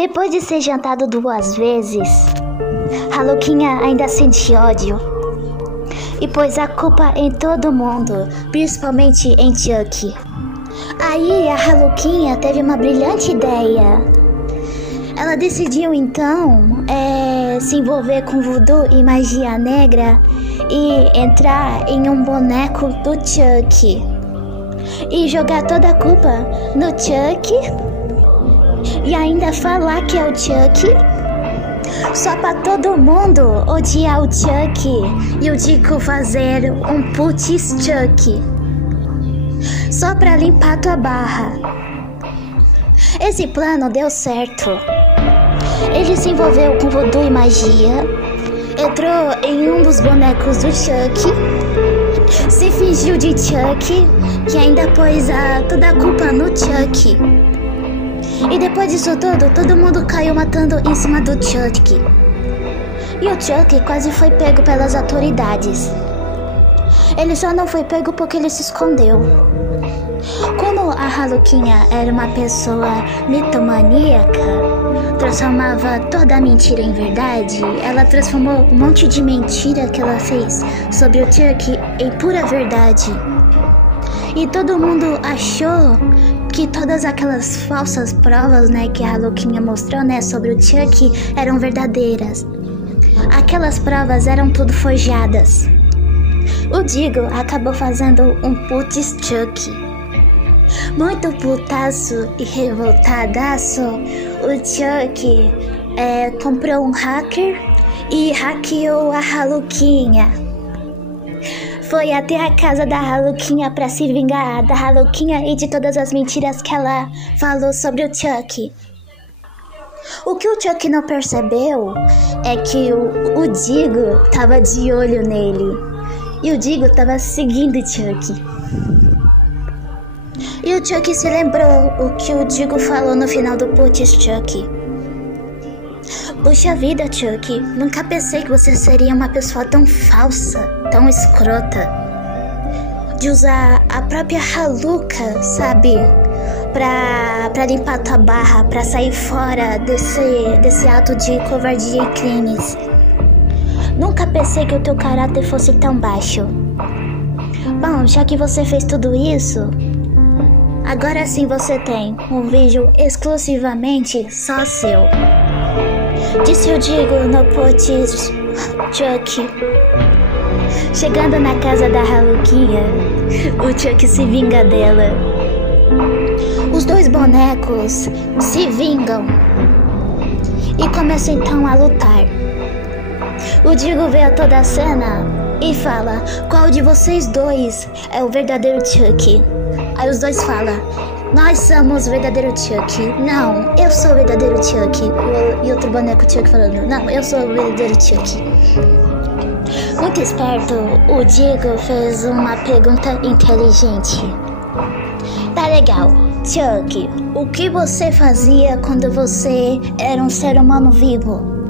Depois de ser jantado 2 vezes, Haluquinha ainda sente ódio e pôs a culpa em todo mundo, principalmente em Chuck. Aí a Haluquinha teve uma brilhante ideia. Ela decidiu então se envolver com voodoo e magia negra e entrar em um boneco do Chuck e jogar toda a culpa no Chuck e ainda falar que é o Chuck só pra todo mundo odiar o Chuck e o Dico fazer um putz Chuck só pra limpar tua barra. Esse plano deu certo. Ele se envolveu com voodoo e magia, entrou em um dos bonecos do Chuck, se fingiu de Chuck, que ainda pôs toda a culpa no Chuck. E depois disso tudo, todo mundo caiu matando em cima do Chuck. E o Chuck quase foi pego pelas autoridades. Ele só não foi pego porque ele se escondeu. Como a Haluquinha era uma pessoa mitomaníaca, transformava toda a mentira em verdade, ela transformou um monte de mentira que ela fez sobre o Chuck em pura verdade. E todo mundo achou que todas aquelas falsas provas, que a Haluquinha mostrou, sobre o Chuck eram verdadeiras. Aquelas provas eram tudo forjadas. O Digo acabou fazendo um putz Chuck. Muito putaço e revoltadaço, o Chuck comprou um hacker e hackeou a Haluquinha. Foi até a casa da Haluquinha pra se vingar da Haluquinha e de todas as mentiras que ela falou sobre o Chuck. O que o Chuck não percebeu é que o Digo tava de olho nele. E o Digo tava seguindo o Chuck. E o Chuck se lembrou o que o Digo falou no final do putz Chuck. Puxa vida, Chuck, nunca pensei que você seria uma pessoa tão falsa, tão escrota. De usar a própria Haluca, sabe? Pra limpar tua barra, pra sair fora desse ato de covardia e crimes. Nunca pensei que o teu caráter fosse tão baixo. Bom, já que você fez tudo isso, agora sim você tem um vídeo exclusivamente só seu. Disse o Digo no putz Chuck. Chegando na casa da Haluquinha, o Chuck se vinga dela. Os 2 bonecos se vingam e começam então a lutar. O Digo vê toda a cena e fala: qual de vocês 2 é o verdadeiro Chuck? Aí os 2 falam: nós somos o verdadeiro Chuck. Não, eu sou o verdadeiro Chuck. E outro boneco Chuck falando: não, eu sou o verdadeiro Chuck. Muito esperto, o Digo fez uma pergunta inteligente. Tá legal, Chuck, o que você fazia quando você era um ser humano vivo?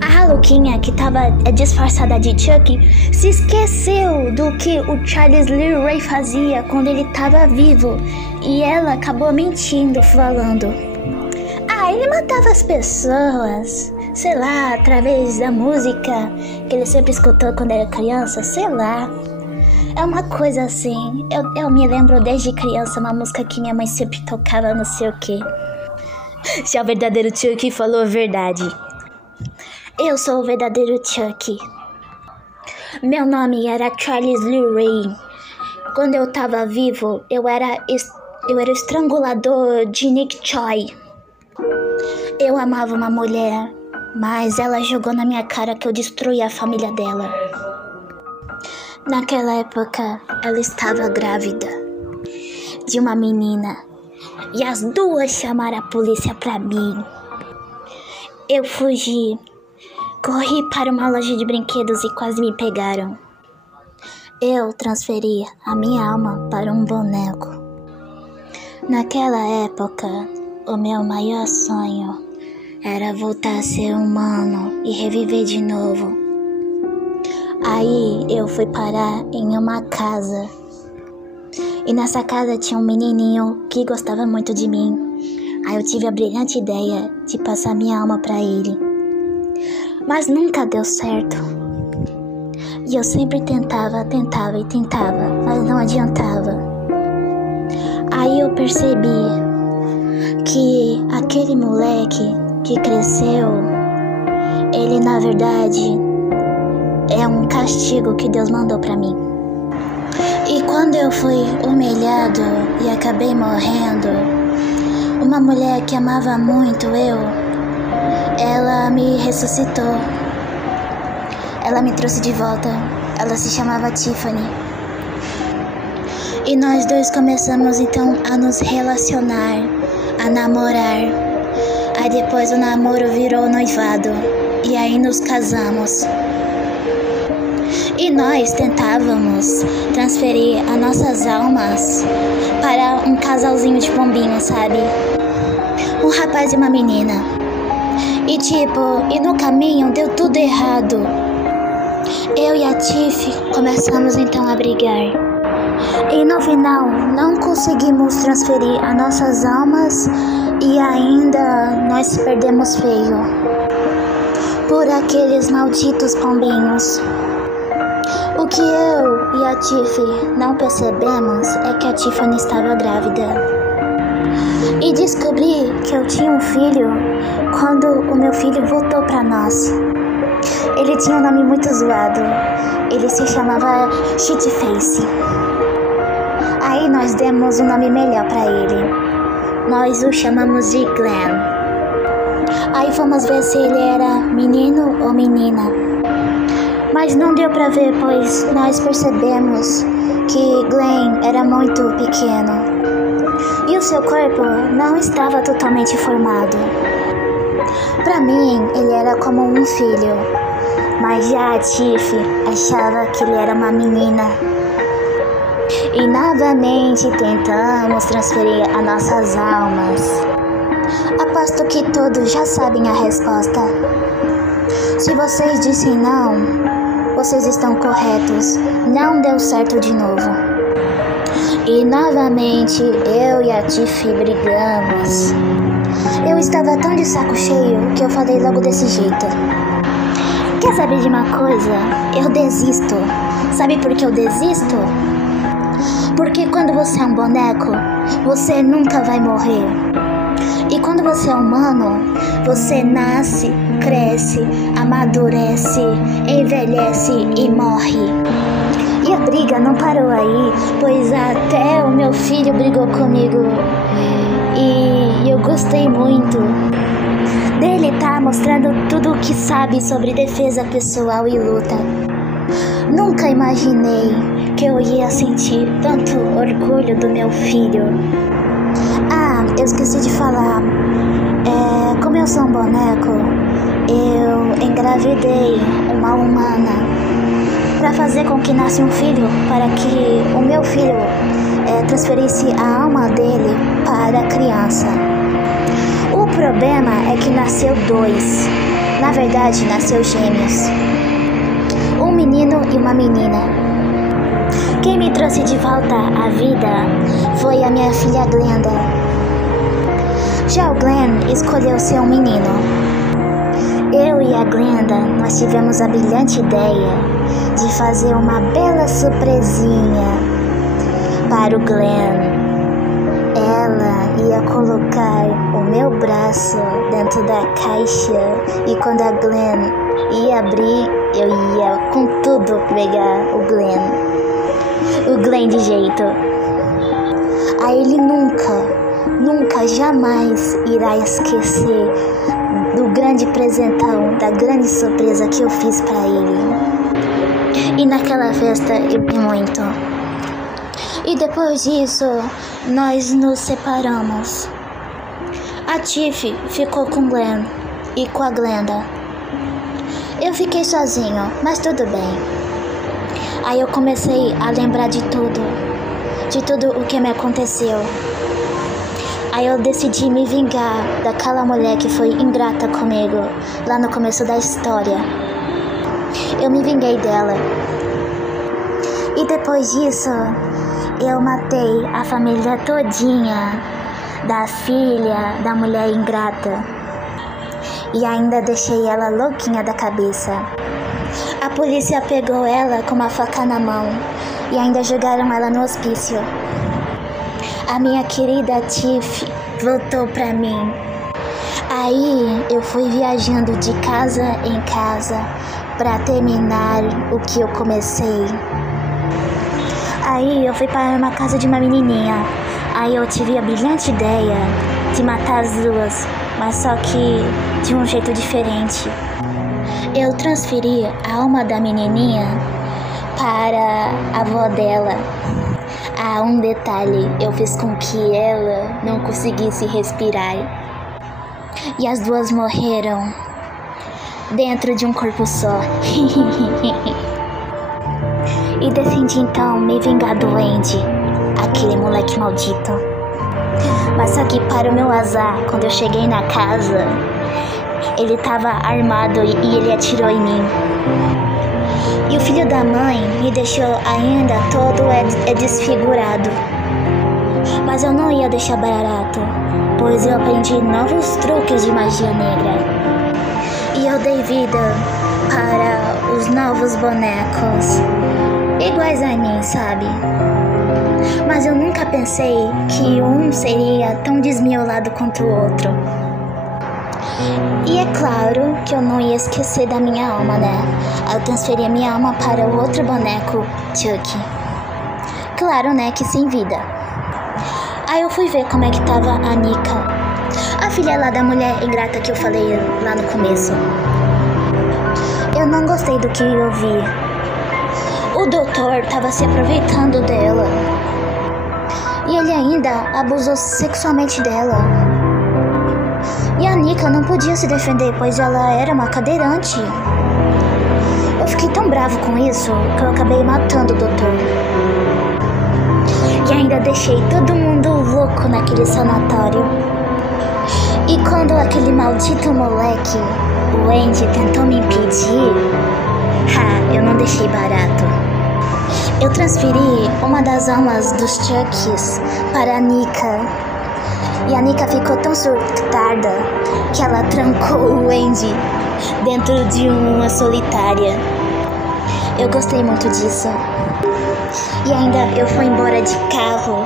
A Haluquinha, que tava disfarçada de Chuck, se esqueceu do que o Charles Lee Ray fazia quando ele tava vivo. E ela acabou mentindo, falando: ele matava as pessoas, sei lá, através da música que ele sempre escutou quando era criança, sei lá. É uma coisa assim, eu me lembro desde criança, uma música que minha mãe sempre tocava, não sei o que. Já o verdadeiro Chuck falou a verdade. Eu sou o verdadeiro Chuck. Meu nome era Charles Lee Ray. Quando eu tava vivo, eu era o estrangulador de Nick Choi. Eu amava uma mulher, mas ela jogou na minha cara que eu destruí a família dela. Naquela época, ela estava grávida de uma menina e as 2 chamaram a polícia pra mim. Eu fugi. Corri para uma loja de brinquedos e quase me pegaram. Eu transferi a minha alma para um boneco. Naquela época, o meu maior sonho era voltar a ser humano e reviver de novo. Aí eu fui parar em uma casa. E nessa casa tinha um menininho que gostava muito de mim. Aí eu tive a brilhante ideia de passar minha alma pra ele. Mas nunca deu certo. E eu sempre tentava, mas não adiantava. Aí eu percebi que aquele moleque que cresceu, ele na verdade é um castigo que Deus mandou pra mim. E quando eu fui humilhado e acabei morrendo, uma mulher que amava muito ela me ressuscitou. Ela me trouxe de volta. Ela se chamava Tiffany. E nós dois começamos então a nos relacionar, a namorar. Aí depois o namoro virou noivado. E aí nos casamos. E nós tentávamos transferir as nossas almas para um casalzinho de pombinho, sabe? Um rapaz e uma menina. E no caminho deu tudo errado. Eu e a Tiff começamos então a brigar. E no final não conseguimos transferir as nossas almas e ainda nós perdemos feio por aqueles malditos pombinhos. O que eu e a Tiff não percebemos é que a Tiffany estava grávida. E descobri que eu tinha um filho quando o meu filho voltou pra nós. Ele tinha um nome muito zoado. Ele se chamava Shitface. Aí nós demos um nome melhor pra ele. Nós o chamamos de Glenn. Aí fomos ver se ele era menino ou menina. Mas não deu pra ver, pois nós percebemos que Glenn era muito pequeno. E o seu corpo não estava totalmente formado. Pra mim, ele era como um filho. Mas já a Tiff achava que ele era uma menina. E novamente tentamos transferir as nossas almas. Aposto que todos já sabem a resposta. Se vocês dissem não, vocês estão corretos. Não deu certo de novo. E novamente eu e a Tiff brigamos. Eu estava tão de saco cheio que eu falei logo desse jeito. Quer saber de uma coisa? Eu desisto. Sabe por que eu desisto? Porque quando você é um boneco, você nunca vai morrer. E quando você é humano, você nasce, cresce, amadurece, envelhece e morre. E a briga não parou aí, pois até o meu filho brigou comigo. E eu gostei muito dele tá mostrando tudo o que sabe sobre defesa pessoal e luta. Nunca imaginei que eu ia sentir tanto orgulho do meu filho. Ah, eu esqueci de falar. Como eu sou um boneco, eu engravidei uma humana para fazer com que nasce um filho, para que o meu filho transferisse a alma dele para a criança. O problema é que nasceu 2. Na verdade, nasceu gêmeos. Um menino e uma menina. Quem me trouxe de volta à vida foi a minha filha Glenda. Já o Glenn escolheu ser um menino. Eu e a Glenda, nós tivemos a brilhante ideia de fazer uma bela surpresinha para o Glenn. Ela ia colocar o meu braço dentro da caixa e quando a Glenn ia abrir, eu ia com tudo pegar o Glenn. O Glenn de jeito. Aí ele nunca, jamais irá esquecer do grande presentão, da grande surpresa que eu fiz pra ele. E naquela festa eu vi muito. E depois disso, nós nos separamos. A Tiff ficou com o Glenn e com a Glenda. Eu fiquei sozinho, mas tudo bem. Aí eu comecei a lembrar de tudo o que me aconteceu. Aí eu decidi me vingar daquela mulher que foi ingrata comigo lá no começo da história. Eu me vinguei dela. E depois disso, eu matei a família todinha da filha da mulher ingrata. E ainda deixei ela louquinha da cabeça. A polícia pegou ela com uma faca na mão e ainda jogaram ela no hospício. A minha querida Tiff voltou pra mim. Aí eu fui viajando de casa em casa pra terminar o que eu comecei. Aí eu fui para uma casa de uma menininha. Aí eu tive a brilhante ideia de matar as duas, mas só que de um jeito diferente. Eu transferi a alma da menininha para a avó dela. Ah, um detalhe, eu fiz com que ela não conseguisse respirar. E as duas morreram dentro de um corpo só. E decidi então me vingar do Andy, aquele moleque maldito. Mas só que para o meu azar, quando eu cheguei na casa, ele tava armado e ele atirou em mim. E o filho da mãe me deixou ainda todo desfigurado. Mas eu não ia deixar barato, pois eu aprendi novos truques de magia negra. E eu dei vida para os novos bonecos, iguais a mim, sabe? Mas eu nunca pensei que um seria tão desmiolado quanto o outro. E é claro que eu não ia esquecer da minha alma, né? Eu transferi a minha alma para o outro boneco, Chuck. Claro, né, que sem vida. Aí eu fui ver como é que tava a Nika, a filha lá da mulher ingrata que eu falei lá no começo. Eu não gostei do que eu vi. O doutor tava se aproveitando dela. E ele ainda abusou sexualmente dela. E a Nika não podia se defender, pois ela era uma cadeirante. Eu fiquei tão bravo com isso que eu acabei matando o doutor. E ainda deixei todo mundo louco naquele sanatório. E quando aquele maldito moleque, o Andy, tentou me impedir, eu não deixei barato. Eu transferi uma das almas dos Chucks para a Nika. E a Nika ficou tão surtada que ela trancou o Andy dentro de uma solitária. Eu gostei muito disso. E ainda eu fui embora de carro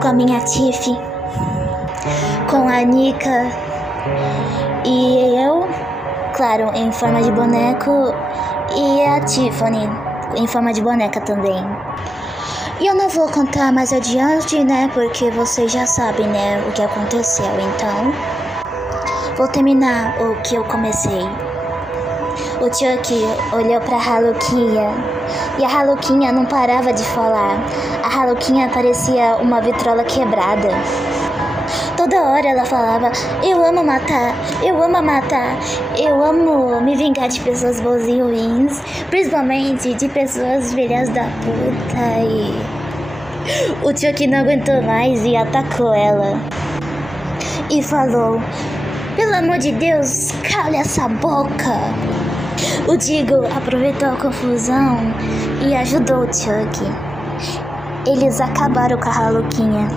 com a minha Tiff, com a Nika e eu, claro, em forma de boneco, e a Tiffany em forma de boneca também. E eu não vou contar mais adiante, né, porque vocês já sabem, né, o que aconteceu. Então, vou terminar o que eu comecei. O Chuck olhou pra Haluquinha e a Haluquinha não parava de falar. A Haluquinha parecia uma vitrola quebrada. Toda hora ela falava: eu amo matar, eu amo matar, eu amo me vingar de pessoas boas e ruins, principalmente de pessoas filhas da puta. E o Chuck não aguentou mais e atacou ela e falou: pelo amor de Deus, cala essa boca. O Digo aproveitou a confusão e ajudou o Chuck. Eles acabaram com a Haluquinha.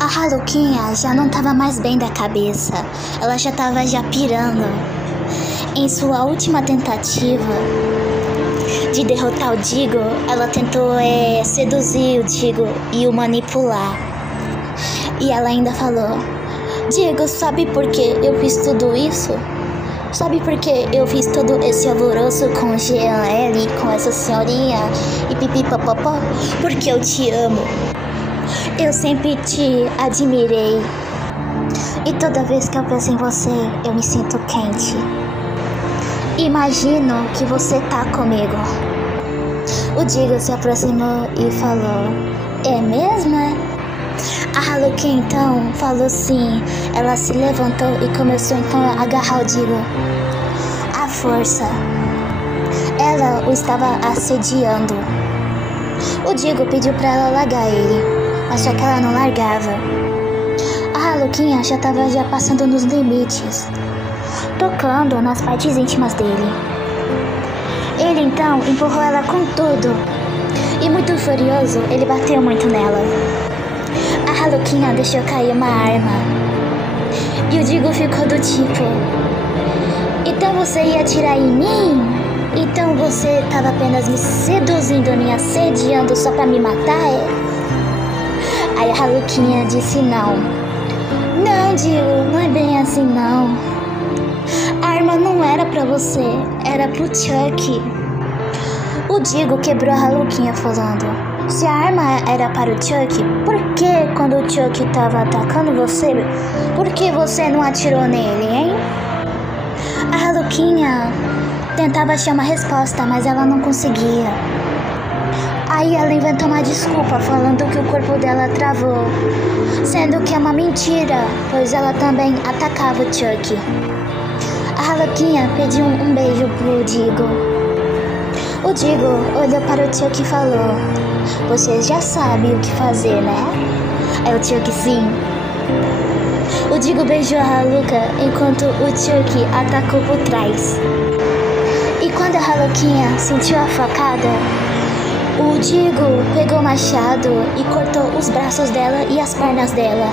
A Haluquinha já não estava mais bem da cabeça. Ela já estava pirando. Em sua última tentativa de derrotar o Digo, ela tentou seduzir o Digo e o manipular. E ela ainda falou: Digo, sabe por que eu fiz tudo isso? Sabe por que eu fiz todo esse alvoroço com o GLL, com essa senhorinha e pipipopopó? Porque eu te amo. Eu sempre te admirei. E toda vez que eu penso em você, eu me sinto quente. Imagino que você tá comigo. O Digo se aproximou e falou: é mesmo, é? A Haluquinha então falou sim. Ela se levantou e começou então a agarrar o Digo à força. Ela o estava assediando. O Digo pediu pra ela largar ele, mas só que ela não largava. A Haluquinha já estava passando nos limites, tocando nas partes íntimas dele. Ele então empurrou ela com tudo e, muito furioso, ele bateu muito nela. A Haluquinha deixou cair uma arma. E o Digo ficou do tipo: então você ia atirar em mim? Então você tava apenas me seduzindo, me assediando só pra me matar, é? Aí a Haluquinha disse não. Não, Digo, não é bem assim não. A arma não era pra você, era pro Chuck. O Digo quebrou a Haluquinha falando: se a arma era para o Chuck, por que quando o Chuck tava atacando você, por que você não atirou nele, hein? A Haluquinha tentava achar uma resposta, mas ela não conseguia. Aí ela inventou uma desculpa, falando que o corpo dela travou, sendo que é uma mentira, pois ela também atacava o Chuck. A Haluquinha pediu um beijo pro Digo. O Digo olhou para o Chuck e falou: você já sabe o que fazer, né? Aí o Chuck: sim. O Digo beijou a Haluca enquanto o Chuck atacou por trás. E quando a Haluquinha sentiu a facada, o Digo pegou o machado e cortou os braços dela e as pernas dela.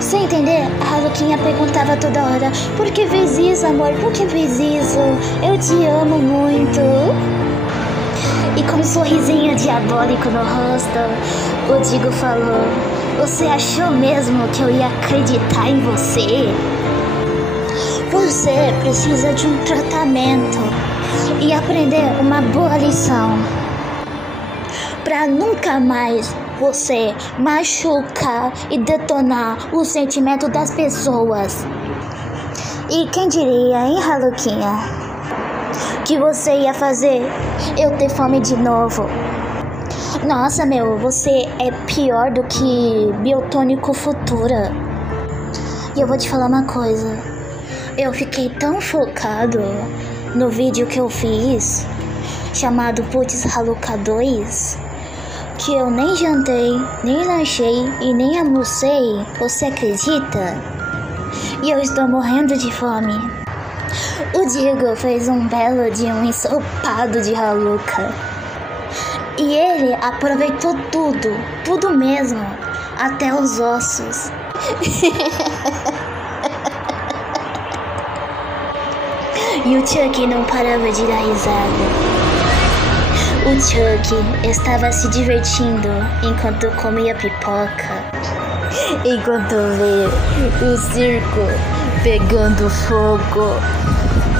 Sem entender, a Haluquinha perguntava toda hora: por que fez isso, amor? Por que fez isso? Eu te amo muito. E com um sorrisinho diabólico no rosto, o Digo falou: você achou mesmo que eu ia acreditar em você? Você precisa de um tratamento e aprender uma boa lição pra nunca mais você machucar e detonar o sentimento das pessoas. E quem diria, hein, Haluquinha, que você ia fazer eu ter fome de novo? Nossa, meu, você é pior do que Biotônico Futura. E eu vou te falar uma coisa. Eu fiquei tão focado no vídeo que eu fiz, chamado Putz Haluca 2, que eu nem jantei, nem lanchei e nem almocei. Você acredita? E eu estou morrendo de fome. O Digo fez um belo de um ensopado de Haluca. E ele aproveitou tudo mesmo, até os ossos. E o Chuck não parava de dar risada. O Chuck estava se divertindo enquanto comia pipoca, enquanto vê o circo pegando fogo.